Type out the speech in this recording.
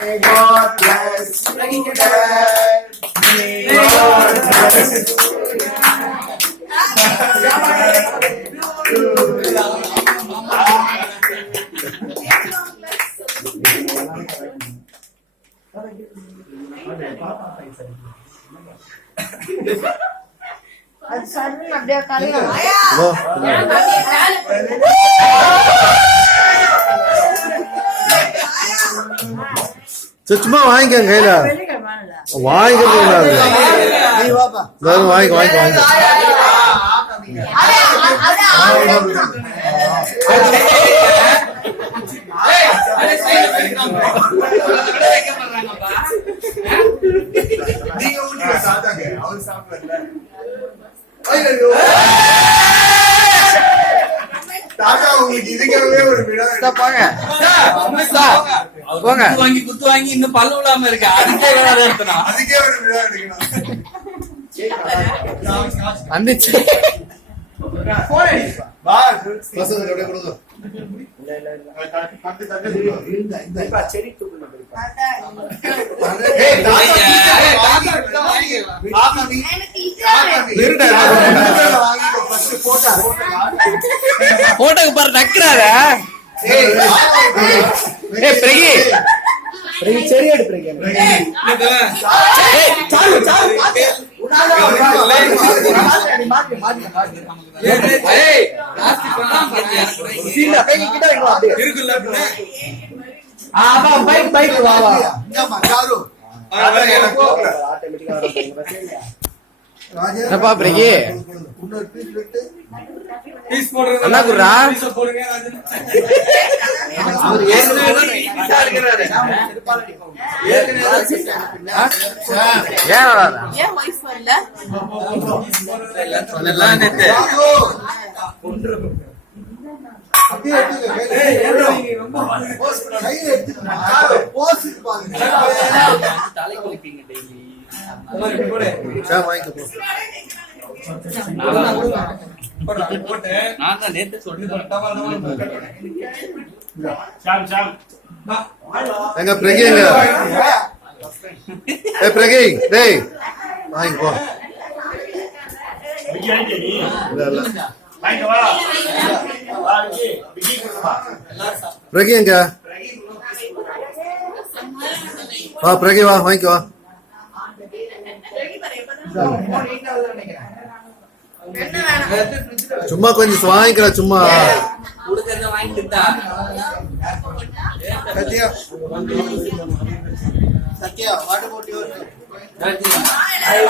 May God bless you. May God bless அது சரண் அப்படியே கரையா சும்மா வாங்கிக்கங்க கையில வாங்கிக்கிறது வாங்கிக்க வாங்கிக்க தாத்தா உங்களுக்கு இதுக்காகவே ஒரு விழா குத்து வாங்கி இன்னும் பல்லு விழாம இருக்கு. அதுக்கே ஒரு விழா எடுக்கணும். வந்துச்சு போட்டோக்கு பாரு நக்கிறார பிரகி சரி எடு பிரகி என்னப்பா பிரகி என்ன குர்ரா நான் தான் நேத்து எங்க பிரகி எங்க பிரகி டேய் வாங்கிக்கோ பிரகி எங்க வா பிரகி வா வாங்கிக்கோ சும்மா கொஞ்சம் வாங்கிக்கிறா சும்மா சத்யா வாட்டர் போட்டி